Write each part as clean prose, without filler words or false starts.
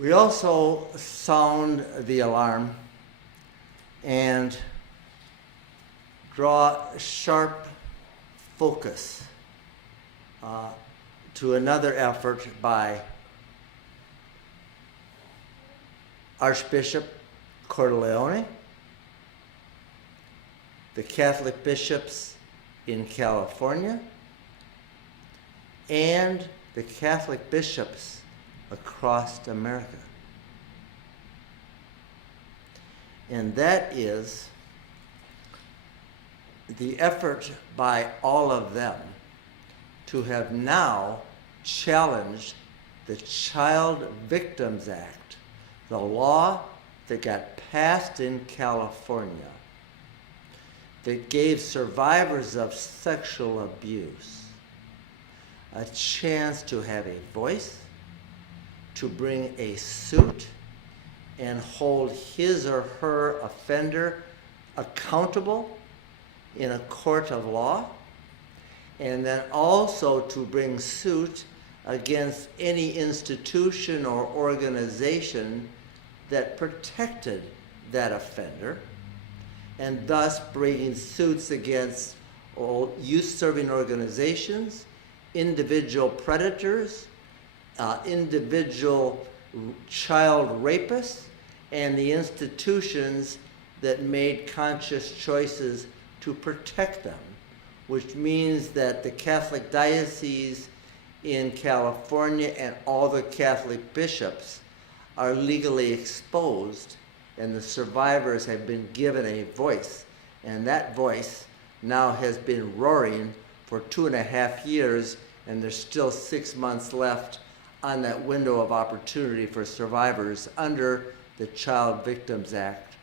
We also sound the alarm and draw sharp focus to another effort by Archbishop Cordileone, the Catholic bishops in California, and the Catholic bishops across America. And that is the effort by all of them to have now challenged the Child Victims Act, the law that got passed in California that gave survivors of sexual abuse a chance to have a voice, to bring a suit, and hold his or her offender accountable in a court of law, and then also to bring suit against any institution or organization that protected that offender, and thus bringing suits against all youth-serving organizations, individual predators, individual child rapists, and the institutions that made conscious choices to protect them, which means that the Catholic Diocese in California and all the Catholic bishops are legally exposed, and the survivors have been given a voice. And that voice now has been roaring for 2.5 years, and there's still 6 months left on that window of opportunity for survivors under the Child Victims Act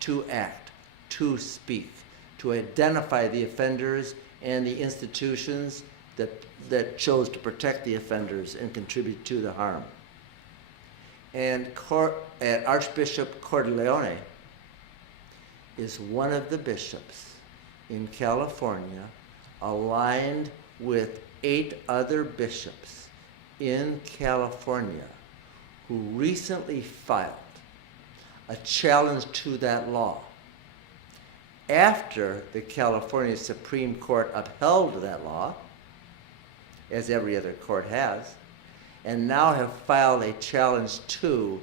to act, to speak, to identify the offenders and the institutions that chose to protect the offenders and contribute to the harm. And Archbishop Cordileone is one of the bishops in California, aligned with 8 other bishops in California who recently filed a challenge to that law after the California Supreme Court upheld that law, as every other court has, and now have filed a challenge to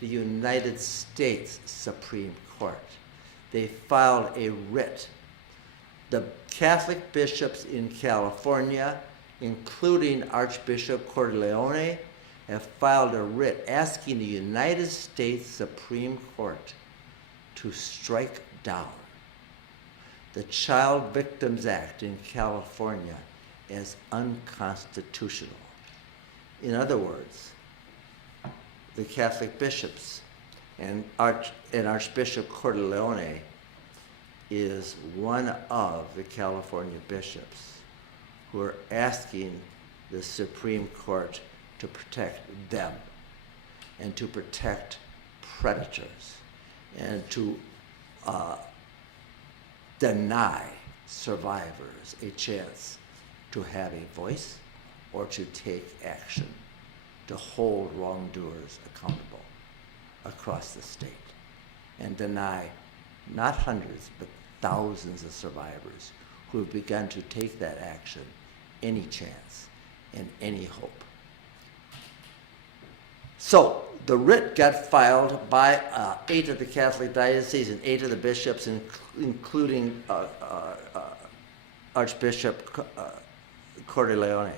the United States Supreme Court. They filed a writ. The Catholic bishops in California, including Archbishop Cordileone, have filed a writ asking the United States Supreme Court to strike down the Child Victims Act in California as unconstitutional. In other words, the Catholic bishops and Archbishop Cordileone is one of the California bishops who are asking the Supreme Court to protect them and to protect predators and to deny survivors a chance to have a voice or to take action, to hold wrongdoers accountable across the state, and deny not hundreds but thousands of survivors who have begun to take that action any chance and any hope. So the writ got filed by 8 of the Catholic dioceses and 8 of the bishops, including Archbishop Cordileone,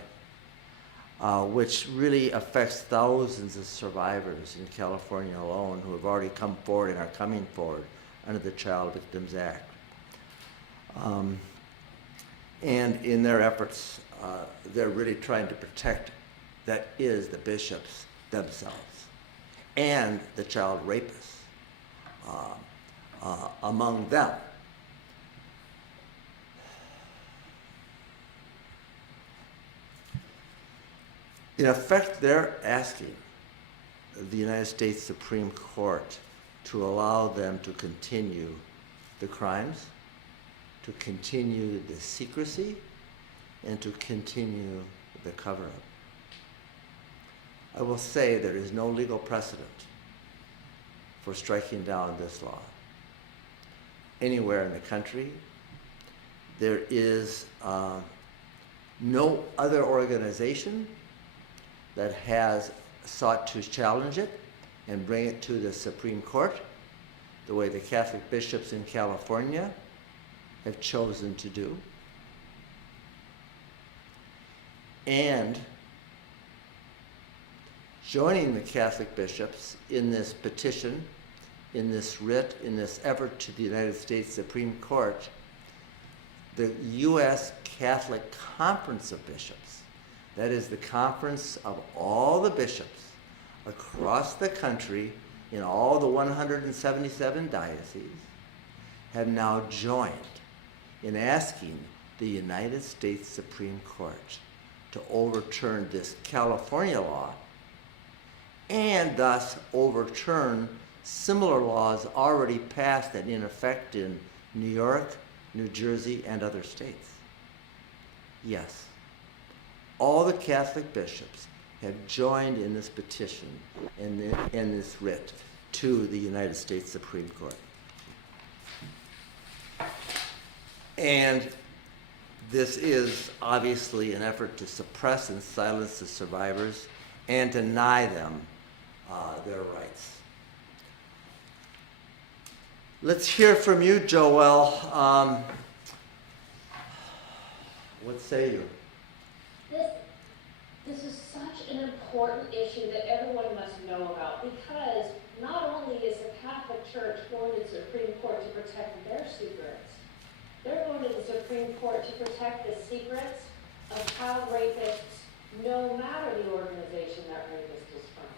which really affects thousands of survivors in California alone who have already come forward and are coming forward under the Child Victims Act. And in their efforts, they're really trying to protect, that is, the bishops themselves and the child rapists among them. In effect, they're asking the United States Supreme Court to allow them to continue the crimes, to continue the secrecy, and to continue the cover-up. I will say there is no legal precedent for striking down this law anywhere in the country. There is no other organization that has sought to challenge it and bring it to the Supreme Court the way the Catholic bishops in California have chosen to do. And joining the Catholic bishops in this petition, in this writ, in this effort to the United States Supreme Court, the U.S. Catholic Conference of Bishops, that is the conference of all the bishops across the country in all the 177 dioceses, have now joined in asking the United States Supreme Court to overturn this California law and thus overturn similar laws already passed and in effect in New York, New Jersey, and other states. Yes, all the Catholic bishops have joined in this petition and in this writ to the United States Supreme Court. And this is obviously an effort to suppress and silence the survivors and deny them their rights. Let's hear from you, Joelle. What say you? This is such an important issue that everyone must know about, because not only is the Catholic Church going to the Supreme Court to protect their secrets, they're going to the Supreme Court to protect the secrets of child rapists, no matter the organization that rapist is from.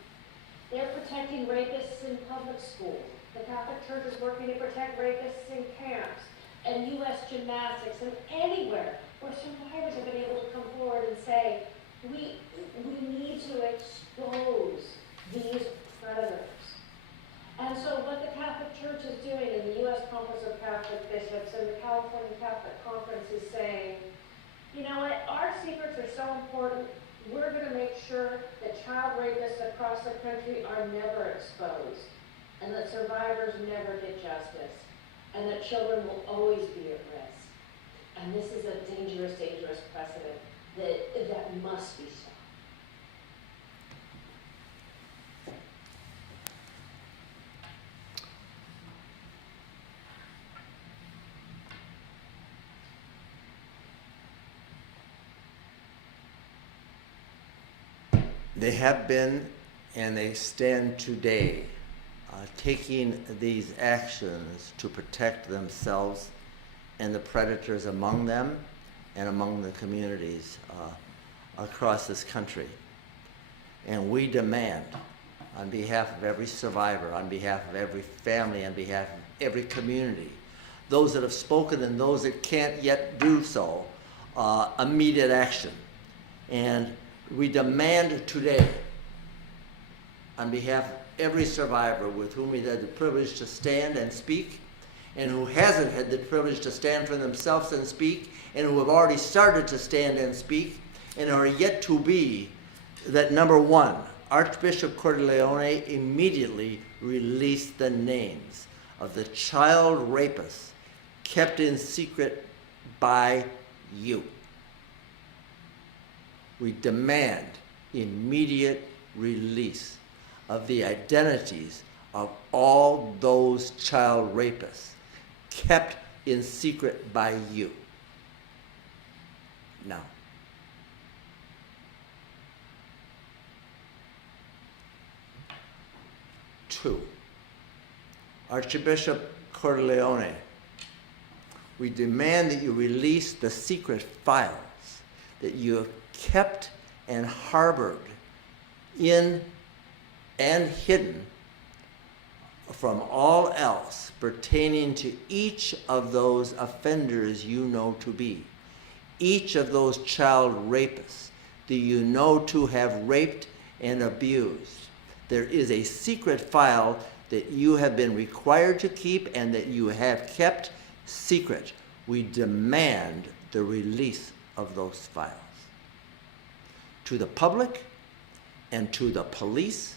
They're protecting rapists in public schools. The Catholic Church is working to protect rapists in camps and U.S. gymnastics and anywhere where survivors have been able to come forward and say, we need to expose these predators. And so what the Catholic Church is doing in the U.S. Conference of Catholic Bishops and the California Catholic Conference is saying, you know what, our secrets are so important, we're going to make sure that child rapists across the country are never exposed, and that survivors never get justice, and that children will always be at risk. And this is a dangerous, dangerous precedent that must be stopped. They have been, and they stand today, taking these actions to protect themselves and the predators among them and among the communities across this country. And we demand, on behalf of every survivor, on behalf of every family, on behalf of every community, those that have spoken and those that can't yet do so, immediate action. And we demand today, on behalf of every survivor with whom we had the privilege to stand and speak, and who hasn't had the privilege to stand for themselves and speak, and who have already started to stand and speak, and are yet to be, that number one, Archbishop Cordileone immediately released the names of the child rapists kept in secret by you. We demand immediate release of the identities of all those child rapists kept in secret by you. Now, two, Archbishop Cordileone, we demand that you release the secret files that you have kept and harbored in and hidden from all else pertaining to each of those offenders you know to be, each of those child rapists that you know to have raped and abused. There is a secret file that you have been required to keep and that you have kept secret. We demand the release of those files to the public and to the police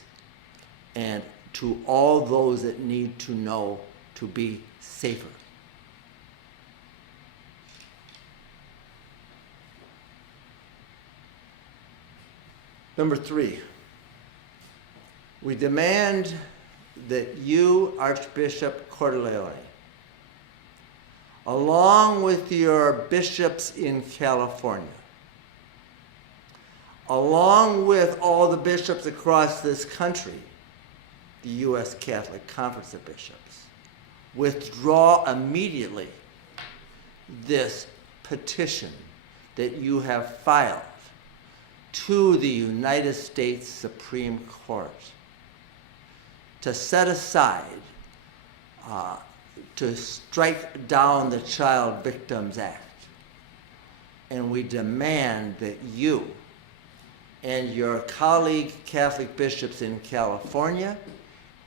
and to all those that need to know to be safer. Number 3, we demand that you, Archbishop Cordileone, along with your bishops in California, along with all the bishops across this country, the U.S. Catholic Conference of Bishops, withdraw immediately this petition that you have filed to the United States Supreme Court to set aside, to strike down the Child Victims Act. And we demand that you and your colleague Catholic bishops in California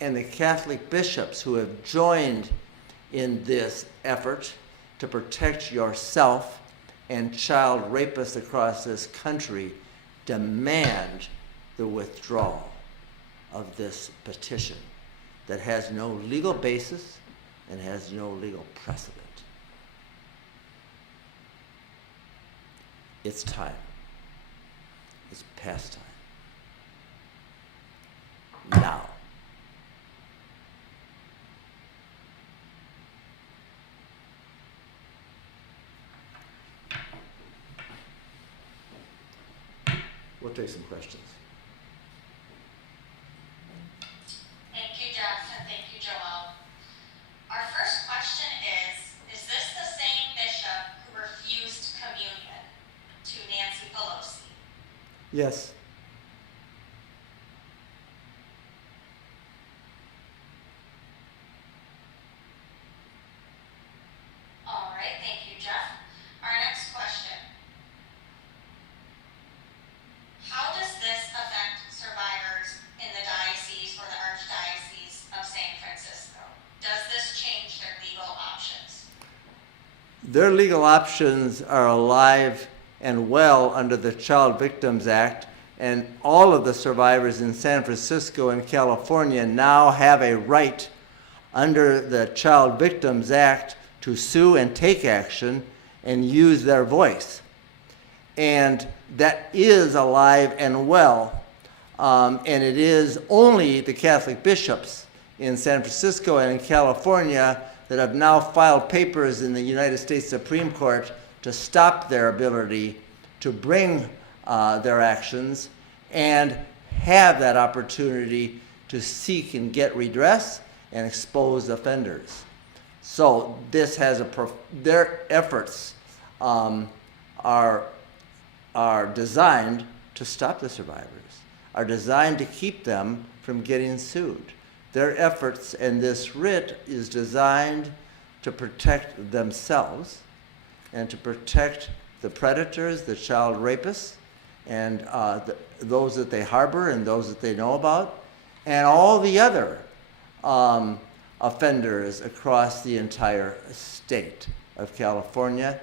and the Catholic bishops who have joined in this effort to protect yourself and child rapists across this country demand the withdrawal of this petition that has no legal basis and has no legal precedent. It's time. It's past time. Now. We'll take some questions. Thank you, Jeff, and thank you, Joelle. Our first question is this the same bishop who refused communion to Nancy Pelosi? Yes. All right, thank you, Jeff. Our next question. How does this affect survivors in the diocese or the Archdiocese of San Francisco? Does this change their legal options? Their legal options are alive and well under the Child Victims Act, and all of the survivors in San Francisco and California now have a right under the Child Victims Act to sue and take action and use their voice. And that is alive and well. And it is only the Catholic bishops in San Francisco and in California that have now filed papers in the United States Supreme Court to stop their ability to bring their actions and have that opportunity to seek and get redress and expose offenders. So this has their efforts are designed to stop the survivors, are designed to keep them from getting sued. Their efforts and this writ is designed to protect themselves and to protect the predators, the child rapists, and those that they harbor and those that they know about, and all the other offenders across the entire state of California,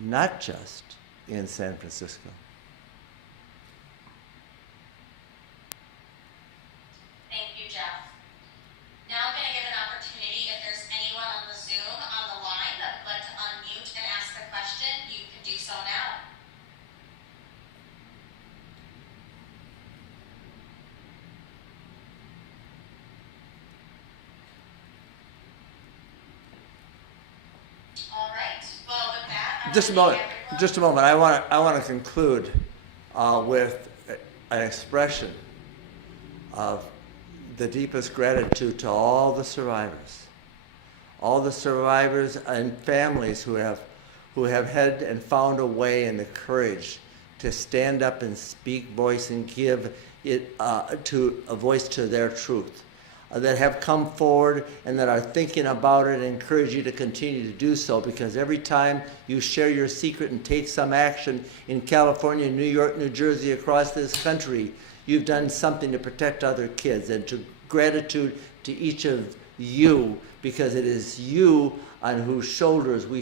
not just in San Francisco. Thank you, Jeff. Now I'm going to give an opportunity if there's anyone on the Zoom on the line that would like to unmute and ask a question, you can do so now. All right. Well, with that, Just a moment. I want to conclude with an expression of the deepest gratitude to all the survivors and families who have had and found a way and the courage to stand up and speak voice and give it to a voice to their truth, that have come forward and that are thinking about it, and encourage you to continue to do so, because every time you share your secret and take some action in California, New York, New Jersey, across this country, you've done something to protect other kids. And to gratitude to each of you, because it is you on whose shoulders we